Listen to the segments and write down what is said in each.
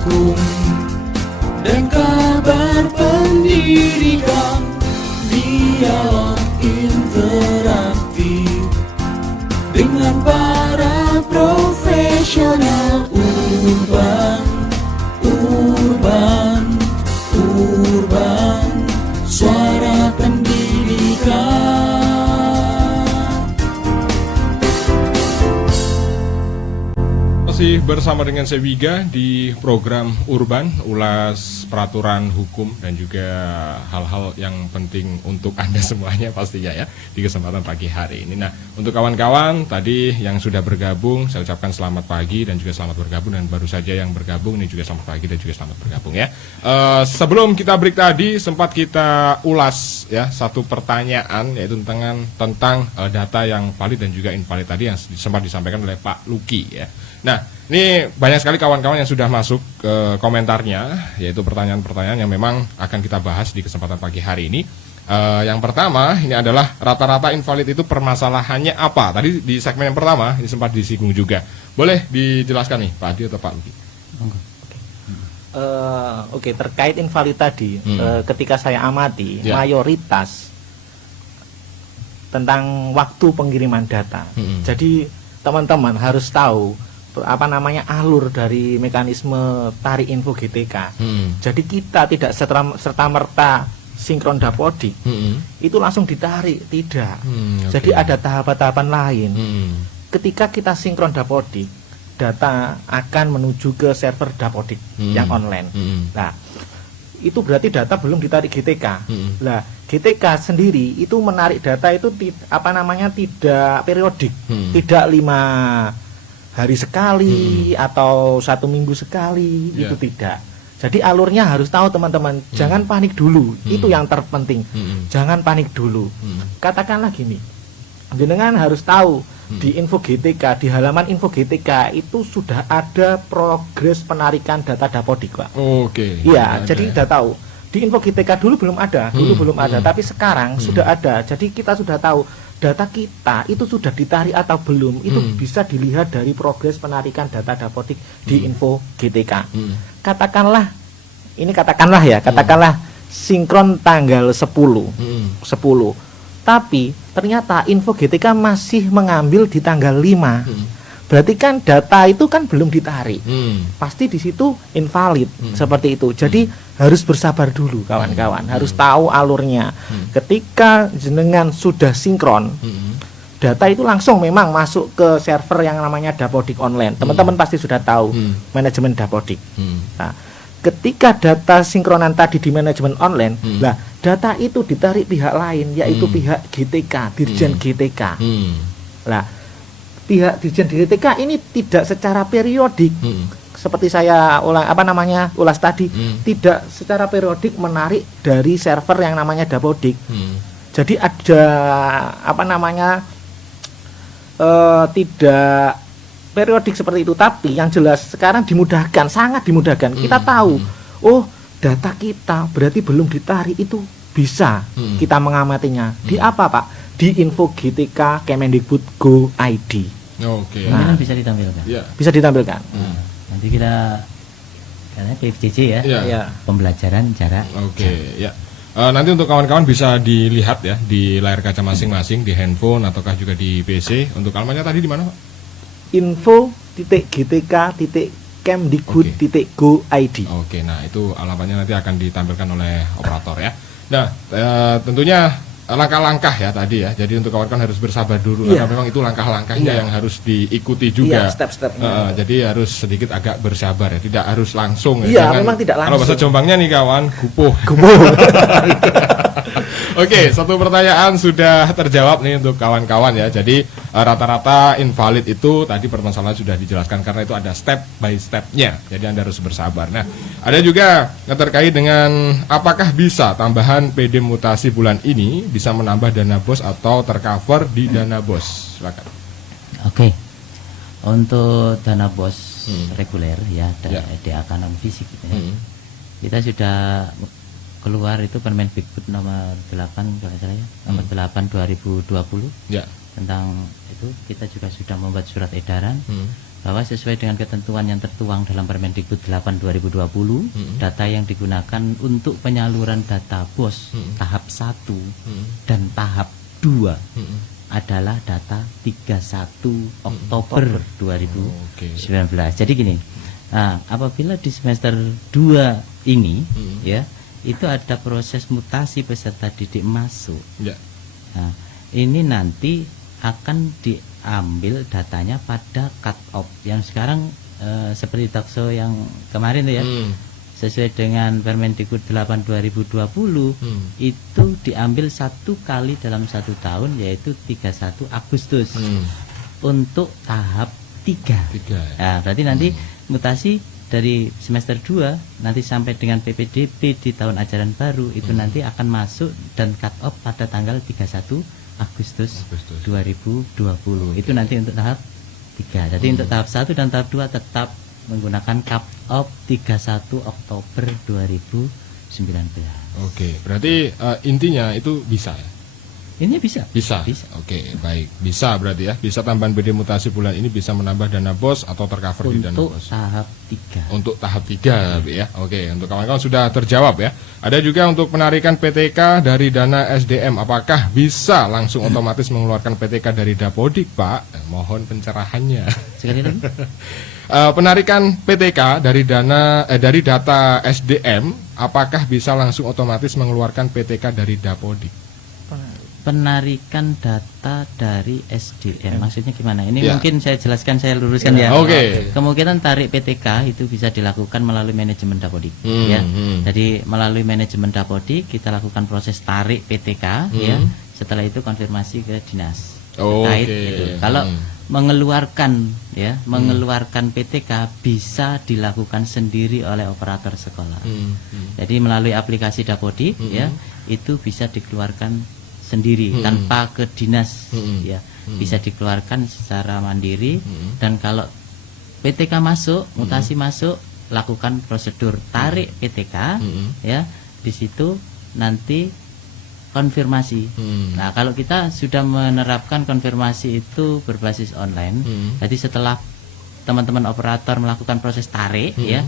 hukum dan kabar pendidikan, dialog interaktif dengan para profesional urban, suara pendidikan. Masih bersama dengan saya Wiga di program Urban, ulas peraturan hukum dan juga hal-hal yang penting untuk Anda semuanya pastinya ya di kesempatan pagi hari ini. Nah, untuk kawan-kawan tadi yang sudah bergabung, saya ucapkan selamat pagi dan juga selamat bergabung, dan baru saja yang bergabung ini juga selamat pagi dan juga selamat bergabung ya. Sebelum kita break tadi sempat kita ulas ya satu pertanyaan, yaitu tentang data yang valid dan juga invalid tadi yang sempat disampaikan oleh Pak Luki ya. Nah, ini banyak sekali kawan-kawan yang sudah masuk ke komentarnya, yaitu pertanyaan-pertanyaan yang memang akan kita bahas di kesempatan pagi hari ini. Yang pertama, ini adalah rata-rata invalid itu permasalahannya apa? Tadi di segmen yang pertama, ini sempat disinggung juga. Boleh dijelaskan nih, Pak Adi atau Pak Luki? Oke, terkait invalid tadi, ketika saya amati, mayoritas tentang waktu pengiriman data. Jadi, teman-teman harus tahu alur dari mekanisme tarik info GTK. Jadi kita tidak serta-merta sinkron dapodik itu langsung ditarik, tidak. Jadi ada tahapan-tahapan lain. Ketika kita sinkron dapodik, data akan menuju ke server dapodik yang online. Nah, itu berarti data belum ditarik GTK. Nah, GTK sendiri itu menarik data itu tidak periodik, tidak 5 hari sekali atau 1 minggu sekali, itu tidak. Jadi alurnya harus tahu teman-teman, jangan panik dulu, itu yang terpenting. Jangan panik dulu. Katakanlah gini, jenengan harus tahu di info GTK, di halaman info GTK itu sudah ada progres penarikan data dapodik, Pak. Oke. Iya, jadi sudah tahu. Di info GTK dulu belum ada, tapi sekarang sudah ada. Jadi kita sudah tahu data kita itu sudah ditarik atau belum, itu bisa dilihat dari progres penarikan data dapodik di info GTK. Katakanlah sinkron tanggal 10. Tapi ternyata info GTK masih mengambil di tanggal 5. Berarti kan data itu kan belum ditarik. Pasti di situ invalid, seperti itu. Jadi harus bersabar dulu kawan-kawan, harus tahu alurnya. Ketika jenengan sudah sinkron, data itu langsung memang masuk ke server yang namanya dapodik online. Teman-teman pasti sudah tahu manajemen dapodik. Nah, ketika data sinkronan tadi di manajemen online, lah data itu ditarik pihak lain, yaitu pihak GTK, Dirjen GTK. Lah, pihak Dirjen GTK ini tidak secara periodik, seperti saya ulas tadi, tidak secara periodik menarik dari server yang namanya dapodik. Jadi ada tidak periodik seperti itu, tapi yang jelas sekarang dimudahkan, sangat dimudahkan. Kita tahu, oh data kita berarti belum ditarik, itu bisa kita mengamatinya. Di apa, Pak? Di info GTK Kemendikbud Go ID. Oke. Nah, bisa ditampilkan. Bisa ditampilkan. Nanti kita karena PFJJ ya, pembelajaran jarak. Oke, ya. Nanti untuk kawan-kawan bisa dilihat ya di layar kaca masing-masing, di handphone ataukah juga di PC. Untuk alamatnya tadi di mana, Pak? info.gtk.kemdikbud.go.id. Oke, nah itu alamatnya nanti akan ditampilkan oleh operator ya. Nah, tentunya langkah-langkah ya tadi ya. Jadi untuk kawan-kawan harus bersabar dulu karena memang itu langkah-langkahnya yang harus diikuti juga. Step-stepnya. Jadi harus sedikit agak bersabar ya, tidak harus langsung ya. Memang tidak langsung. Kalau bahasa Jombangnya nih kawan, gupuh. Oke, satu pertanyaan sudah terjawab nih untuk kawan-kawan ya. Jadi rata-rata invalid itu tadi permasalahan sudah dijelaskan karena itu ada step by stepnya. Jadi Anda harus bersabar. Nah, ada juga yang terkait dengan apakah bisa tambahan PD mutasi bulan ini bisa menambah dana bos atau tercover di dana bos. Silakan. Oke. Untuk dana bos reguler ya, DAK non fisik gitu ya. Kita sudah keluar itu Permendikbud nomor 8 kalau saya nomor 8 2020 tentang itu. Kita juga sudah membuat surat edaran bahwa sesuai dengan ketentuan yang tertuang dalam Permendikbud 8 2020, data yang digunakan untuk penyaluran data BOS tahap 1 dan tahap 2 adalah data 31 Oktober 2019. Jadi gini, nah, apabila di semester 2 ini ya, itu ada proses mutasi peserta didik masuk. Nah, ini nanti akan diambil datanya pada cut off yang sekarang seperti talkshow yang kemarin tuh ya, sesuai dengan Permendikbud 8 2020 itu diambil 1 kali dalam 1 tahun, yaitu 31 Agustus untuk tahap 3. Nah, berarti nanti mutasi dari semester 2 nanti sampai dengan PPDB di tahun ajaran baru itu nanti akan masuk dan cut off pada tanggal 31 Agustus 2020. Itu nanti untuk tahap 3. Jadi untuk tahap 1 dan tahap 2 tetap menggunakan cut off 31 Oktober 2019. Oke, berarti intinya itu bisa ya? Ini bisa. Oke, baik. Bisa berarti ya. Bisa tambahan BD mutasi bulan ini bisa menambah dana BOS atau tercover di dana BOS. Untuk tahap 3 ya. Oke, untuk kawan-kawan sudah terjawab ya. Ada juga untuk penarikan PTK dari dana SDM, apakah bisa langsung otomatis mengeluarkan PTK dari Dapodik, Pak? Mohon pencerahannya. Sekali lagi. Penarikan PTK dari dari data SDM, apakah bisa langsung otomatis mengeluarkan PTK dari Dapodik? Penarikan data dari SDM maksudnya gimana? Ini mungkin saya jelaskan, saya luruskan ya. Kemungkinan tarik PTK itu bisa dilakukan melalui manajemen Dapodik ya. Jadi melalui manajemen Dapodik kita lakukan proses tarik PTK ya. Setelah itu konfirmasi ke dinas terkait itu. Kalau mengeluarkan mengeluarkan PTK bisa dilakukan sendiri oleh operator sekolah. Jadi melalui aplikasi Dapodik ya, itu bisa dikeluarkan sendiri tanpa ke dinas ya, bisa dikeluarkan secara mandiri. Dan kalau PTK masuk, mutasi masuk, lakukan prosedur tarik PTK ya, di situ nanti konfirmasi. Nah, kalau kita sudah menerapkan konfirmasi itu berbasis online, jadi setelah teman-teman operator melakukan proses tarik ya,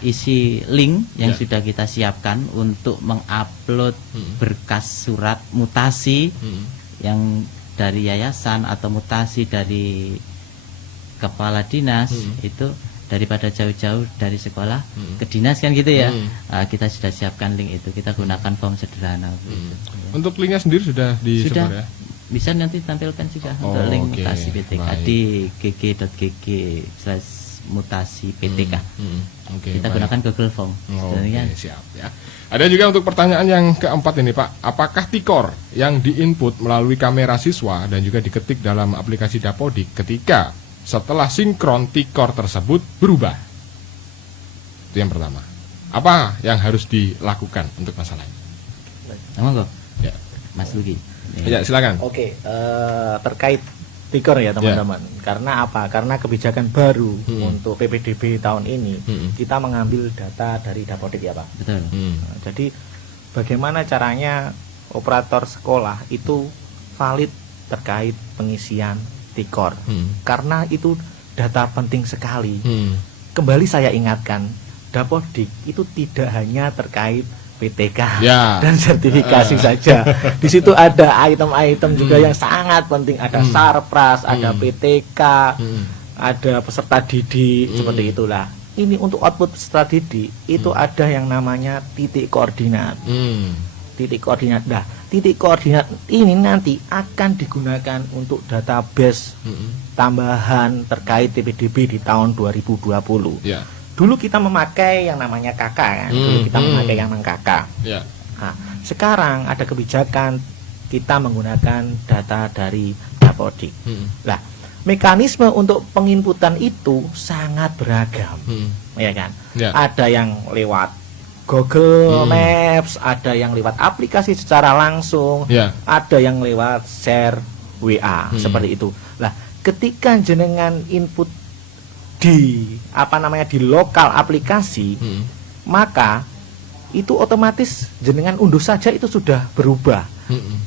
isi link yang sudah kita siapkan untuk mengupload berkas surat mutasi yang dari yayasan atau mutasi dari kepala dinas, itu daripada jauh-jauh dari sekolah ke dinas kan gitu ya. Kita sudah siapkan link itu, kita gunakan form sederhana gitu. Untuk linknya sendiri sudah disebar ya? Bisa nanti tampilkan juga untuk link mutasi PTK di gg.gg/mutasi PTK. Kita gunakan Google Form. Siap ya. Ada juga untuk pertanyaan yang keempat ini, Pak. Apakah tikor yang diinput melalui kamera siswa dan juga diketik dalam aplikasi Dapodik ketika setelah sinkron tikor tersebut berubah? Itu yang pertama. Apa yang harus dilakukan untuk masalah ini? Monggo. Ya, Mas Lugi. Ya, silakan. Oke, terkait tikor ya teman-teman. Karena apa? Karena kebijakan baru untuk PPDB tahun ini kita mengambil data dari Dapodik ya Pak. Betul. Nah, jadi bagaimana caranya operator sekolah itu valid terkait pengisian tikor? Karena itu data penting sekali. Kembali saya ingatkan, Dapodik itu tidak hanya terkait PTK dan sertifikasi saja. Di situ ada item-item juga yang sangat penting, ada sarpras, ada PTK, ada peserta didik, seperti itulah. Ini untuk output peserta didik itu ada yang namanya titik koordinat. Titik koordinat. Nah, titik koordinat ini nanti akan digunakan untuk database tambahan terkait PPDB di tahun 2020. Dulu kita memakai yang namanya KK kan, dulu kita memakai yang namanya KK. Nah, sekarang ada kebijakan kita menggunakan data dari Dapodik. Nah, mekanisme untuk penginputan itu sangat beragam, ya kan? Ada yang lewat Google Maps, ada yang lewat aplikasi secara langsung, ada yang lewat share WA, seperti itu. Nah, ketika jenengan input di di lokal aplikasi, maka itu otomatis jenengan unduh saja itu sudah berubah.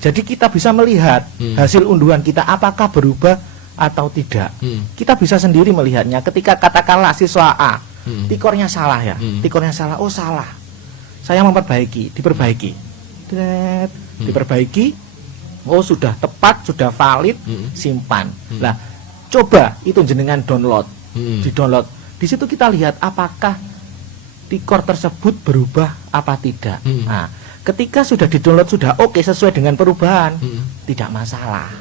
Jadi kita bisa melihat hasil unduhan kita apakah berubah atau tidak. Kita bisa sendiri melihatnya ketika katakanlah siswa A tikornya salah ya, tikornya salah, oh salah, saya memperbaiki, diperbaiki, diperbaiki, oh sudah tepat, sudah valid, simpan. Lah coba itu jenengan download, di download, di situ kita lihat apakah tikor tersebut berubah apa tidak. Nah, ketika sudah di-download sudah oke sesuai dengan perubahan, tidak masalah.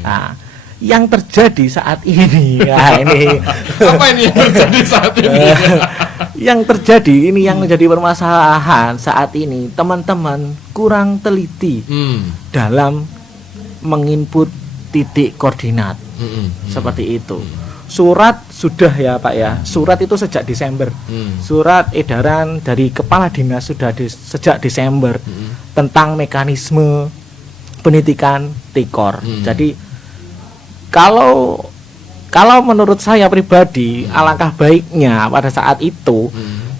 Nah, yang terjadi saat ini, nah ini apa ini yang terjadi saat ini? yang terjadi ini yang menjadi permasalahan saat ini, teman-teman kurang teliti dalam menginput titik koordinat seperti itu. Surat sudah ya Pak ya, surat itu sejak Desember, surat edaran dari kepala dinas sudah sejak Desember tentang mekanisme penitikan tikor. Jadi kalau menurut saya pribadi alangkah baiknya pada saat itu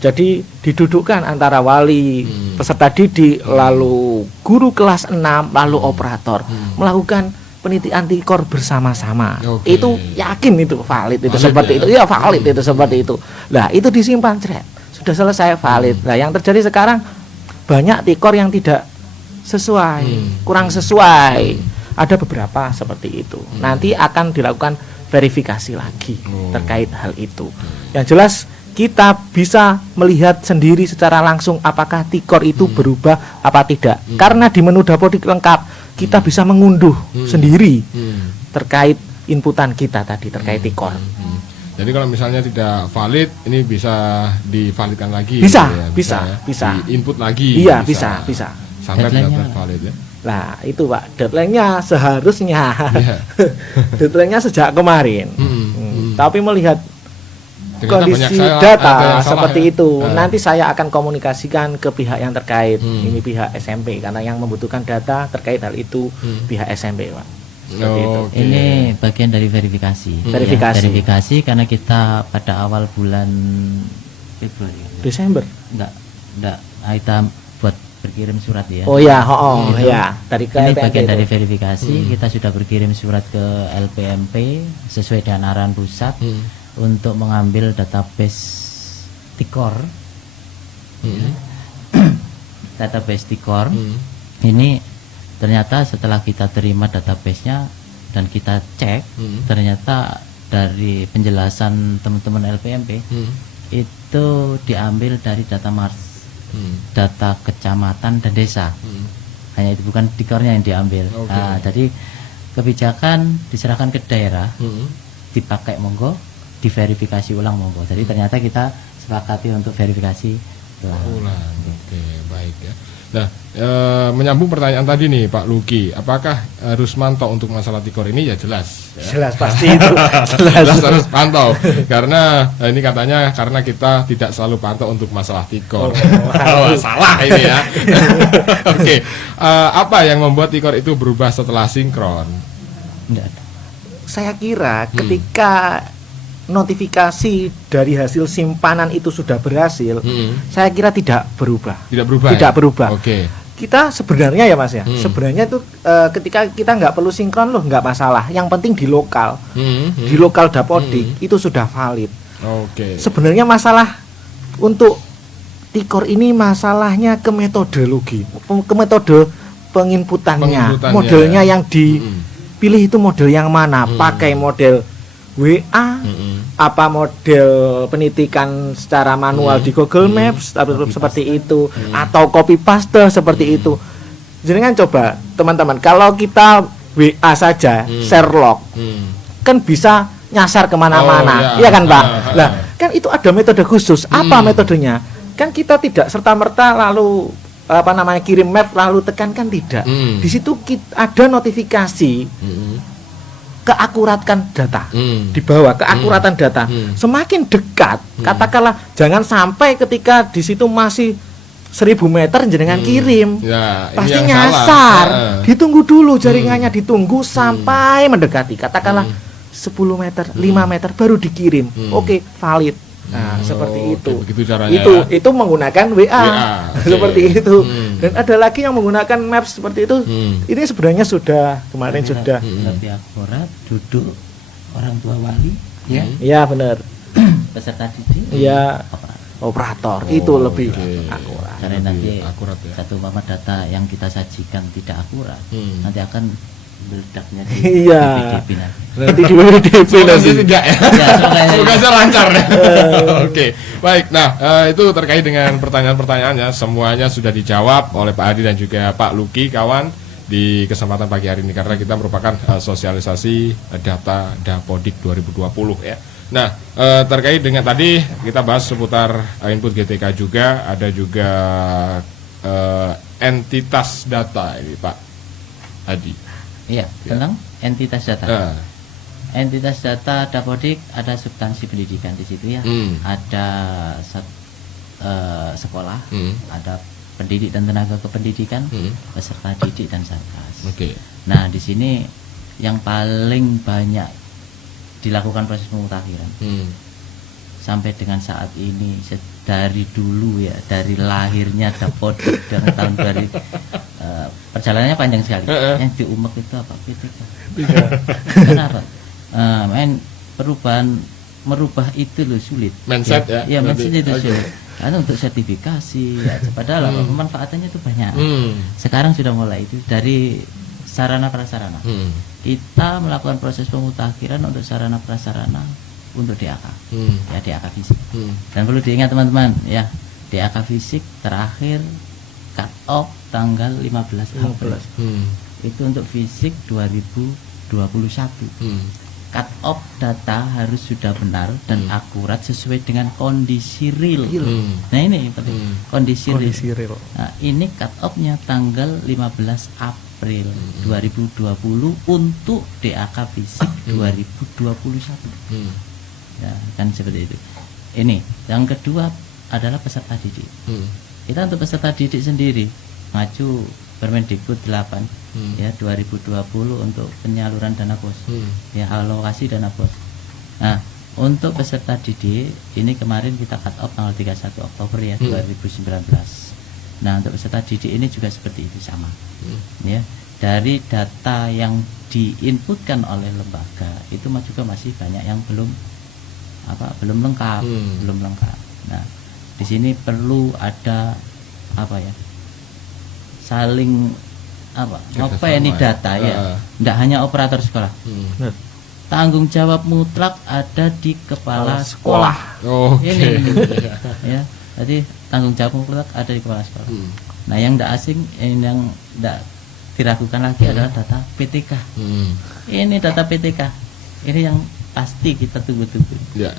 jadi didudukkan antara wali, peserta didik, lalu guru kelas 6, lalu operator melakukan penelitian tikor bersama-sama. Itu yakin itu valid itu seperti itu. Ya valid itu seperti itu. Nah, itu disimpan sudah selesai valid. Nah, yang terjadi sekarang banyak tikor yang tidak sesuai, kurang sesuai. Ada beberapa seperti itu. Nanti akan dilakukan verifikasi lagi terkait hal itu. Yang jelas kita bisa melihat sendiri secara langsung apakah tikor itu berubah apa tidak. Karena di menu Dapodik lengkap kita bisa mengunduh sendiri terkait inputan kita tadi terkait tikor. Jadi kalau misalnya tidak valid, ini bisa divalidkan lagi. Bisa, ya? bisa. Input lagi. Iya, bisa. Sampai benar-benar valid ya. Nah, itu Pak, deadline-nya seharusnya deadline-nya sejak kemarin. Tapi melihat kondisi data seperti itu, nanti saya akan komunikasikan ke pihak yang terkait. Ini pihak SMP karena yang membutuhkan data terkait hal itu pihak SMP, Pak. Seperti itu. Ini bagian dari verifikasi. Verifikasi karena kita pada awal bulan Februari. Desember. Enggak, kita buat berkirim surat ya. Oh ya, ya. Dari ini bagian dari verifikasi. Kita sudah berkirim surat ke LPMP sesuai dengan arahan pusat. Untuk mengambil database tikor, database tikor. Ini ternyata setelah kita terima databasenya dan kita cek, ternyata dari penjelasan teman-teman LPMP itu diambil dari data Mars, data kecamatan dan desa. Hanya itu, bukan tikornya yang diambil. Nah, jadi kebijakan diserahkan ke daerah, dipakai monggo, diverifikasi ulang monggo. Jadi ternyata kita sepakati untuk verifikasi ulang. Oke, baik ya. Nah, menyambung pertanyaan tadi nih Pak Luki, apakah harus mantau untuk masalah tikor ini? Ya jelas. Ya. Jelas pasti itu. jelas harus pantau. Karena ini katanya karena kita tidak selalu pantau untuk masalah tikor. Salah ini ya. Oke. Apa yang membuat tikor itu berubah setelah sinkron? Saya kira ketika notifikasi dari hasil simpanan itu sudah berhasil, saya kira tidak berubah. Tidak berubah. Tidak berubah. Oke. Kita sebenarnya ya Mas ya, sebenarnya itu ketika kita nggak perlu sinkron loh, nggak masalah. Yang penting di lokal, di lokal Dapodik itu sudah valid. Oke. Sebenarnya masalah untuk tikor ini masalahnya ke metodologi, ke metode penginputannya. Modelnya yang dipilih itu model yang mana? Pakai model WA, apa model penitikan secara manual di Google Maps seperti itu, atau copy paste seperti itu. Jadi kan coba teman-teman, kalau kita WA saja share log, kan bisa nyasar kemana-mana, iya kan Pak? Lah kan itu ada metode khusus. Apa metodenya? Kan kita tidak serta-merta lalu kirim map lalu tekan, kan tidak. Di situ ada notifikasi keakuratan data, di bawah keakuratan data. Semakin dekat, katakanlah jangan sampai ketika di situ masih 1000 meter jenengan kirim, pasti nyasar. Ditunggu dulu jaringannya, ditunggu sampai mendekati, katakanlah 10 meter, 5 meter baru dikirim. Oke, valid. Nah, seperti itu. Begitu caranya. Itu menggunakan WA. Seperti itu. Dan ada lagi yang menggunakan Maps seperti itu. Ini sebenarnya sudah kemarin sudah lebih akurat, duduk orang tua wali, ya, Iya benar. peserta didik, Iya. operator. Operator itu lebih oke. akurat. Karena nanti akurat ya. satu umpama data yang kita sajikan tidak akurat, nanti akan meledaknya di Iya. DPDP nanti. Nanti di WDP Semoga nanti. sih tidak ya. Ya, Semoga saya lancar ya. Oke, baik. Nah, itu terkait dengan pertanyaan-pertanyaannya, semuanya sudah dijawab oleh Pak Adi dan juga Pak Luki, kawan, di kesempatan pagi hari ini karena kita merupakan sosialisasi data Dapodik 2020 ya. Nah, terkait dengan tadi kita bahas seputar input GTK juga, ada juga entitas data ini Pak Adi. Iya, tentang entitas data. Nah, Entitas data Dapodik ada substansi pendidikan di situ ya. Ada sekolah, ada pendidik dan tenaga kependidikan, peserta didik dan satgas. Oke. Nah, di sini yang paling banyak dilakukan proses pemutakhiran sampai dengan saat ini dari dulu ya, dari lahirnya Dapodik dari tahun dari perjalanannya panjang sekali. Yang diumek itu apa? PTK. Kenapa? Perubahan merubah itu loh sulit. Mindset ya. Iya, mindset itu Oke. sulit. Karena untuk sertifikasi, ya, padahal apa, pemanfaatannya itu banyak. Sekarang sudah mulai itu dari sarana prasarana. Kita melakukan proses pemutakhiran untuk sarana prasarana untuk DAK, ya DAK fisik. Dan perlu diingat teman-teman, ya DAK fisik terakhir cut off tanggal 15 April. Itu untuk fisik 2021. Cut off data harus sudah benar dan akurat sesuai dengan kondisi real. Nah ini penting, kondisi real. Nah, ini cut off-nya tanggal 15 April 2020 untuk DAK fisik 2021. Ya, kan seperti itu. Ini yang kedua adalah peserta didik. Kita untuk peserta didik sendiri ngacu Permendikbud 8 ya 2020 untuk penyaluran dana BOS, ya alokasi dana BOS. Nah, untuk peserta didik ini kemarin kita cut off tanggal 31 Oktober ya 2019. Nah, untuk peserta didik ini juga seperti itu sama. Ya, dari data yang diinputkan oleh lembaga itu juga masih banyak yang belum lengkap, belum lengkap. Nah, di sini perlu ada apa ya? Saling ngopeni data ya. Tidak hanya operator sekolah. Tanggung jawab mutlak ada di kepala sekolah. Oke. Ini ya. Jadi tanggung jawab mutlak ada di kepala sekolah. Nah, yang tidak asing, yang tidak diragukan lagi adalah data PTK. Ini data PTK. Ini yang pasti kita tunggu-tunggu. Ya.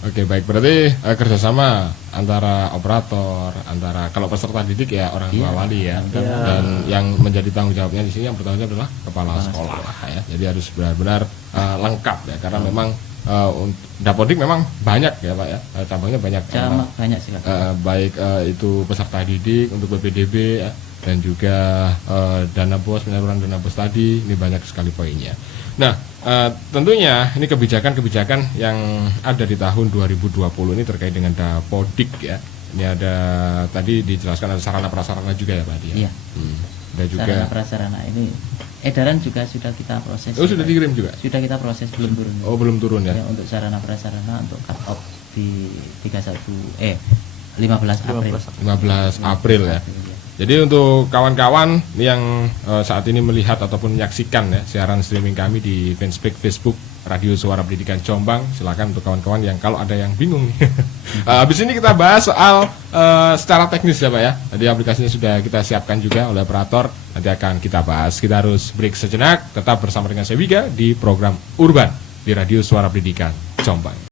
Oke, baik, berarti kerjasama antara operator, antara kalau peserta didik ya orang tua wali ya, dan yang menjadi tanggung jawabnya di sini yang bertanggung jawab adalah kepala sekolah ya. Jadi harus benar-benar lengkap ya, karena memang Dapodik memang banyak ya Pak ya, cabangnya banyak. Banyak sih Pak. Baik itu peserta didik untuk BPDB ya, dan juga dana BOS, penyaluran dana BOS tadi, ini banyak sekali poinnya. Nah, tentunya ini kebijakan-kebijakan yang ada di tahun 2020 ini terkait dengan Dapodik ya. Ini ada tadi dijelaskan ada sarana prasarana juga ya Pak Adi ya. Iya. Ada juga Sarana prasarana ini edaran juga sudah kita proses. Oh, sudah dikirim juga? Sudah kita proses, belum turun. Oh, belum turun ya. Ya, untuk sarana prasarana untuk cut off di 15 April. 15 April ya. Jadi untuk kawan-kawan yang saat ini melihat ataupun menyaksikan ya siaran streaming kami di fanspage Facebook Radio Suara Pendidikan Jombang, silakan untuk kawan-kawan yang kalau ada yang bingung. Habis ini kita bahas soal secara teknis ya Pak ya. Tadi aplikasinya sudah kita siapkan juga oleh operator, nanti akan kita bahas. Kita harus break sejenak, tetap bersama dengan saya Wiga di program Urban di Radio Suara Pendidikan Jombang.